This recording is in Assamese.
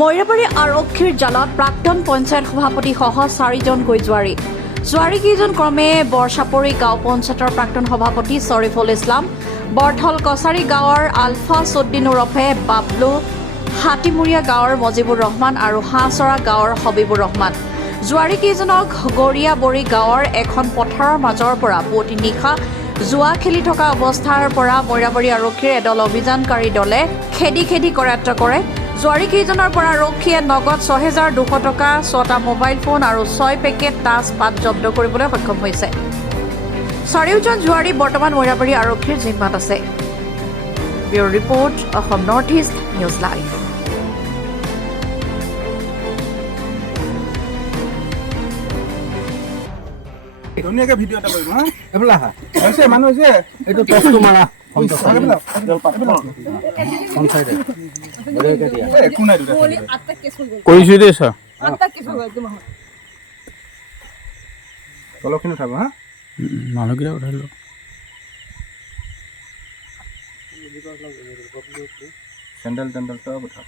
মইৰাবাৰী আৰক্ষীৰ জালত প্ৰাক্তন পঞ্চায়ত সভাপতি সহ 4জন গৈ জোৱাৰীকেইজন ক্ৰমে বৰচাপৰি গাঁও পঞ্চায়তৰ প্ৰাক্তন সভাপতি শ্বৰিফুল ইছলাম, বৰথল কছাৰী গাঁৱৰ আলফা চুদ্দিন ওৰফে বাবলু, হাতীমূৰীয়া গাঁৱৰ মজিবুৰ ৰহমান আৰু হাঁহচৰা গাঁৱৰ হবিবুৰ ৰহমান। জোৱাৰীকেইজনক গৰিয়াবৰী গাঁৱৰ এখন পথাৰৰ মাজৰ পৰা পুৱতি নিশা জুৱা খেলি থকা অৱস্থাৰ পৰা মইৰাবাৰী আৰক্ষীৰ এদল অভিযানকাৰী দলে খেদি কৰায়ত্ব কৰে। জোৱাৰীকেইজনৰ পৰা আৰক্ষীয়ে নগদ ৬,২০০ টকা, ৬টা মোবাইল ফোন আৰু ৬ পেকেট তাজপাত জব্দ কৰিবলৈ সক্ষম হৈছে। 4জন জোৱাৰী বৰ্তমান মইৰাবাৰী আৰক্ষীৰ জিম্মাত আছে। Bureau report, Assam north east news live. ধুনীয়াকে ভিডিঅ' এটা কৰিম হা এইফালে আহা হৈছে মানুহ হৈছে এইটো টচটো মাৰা একো নাই কৰিছোঁ দেই ছাৰ তলখিনি উঠাব হা মানুহকেইটা উঠালোঁ চেণ্ডেল চব উঠাব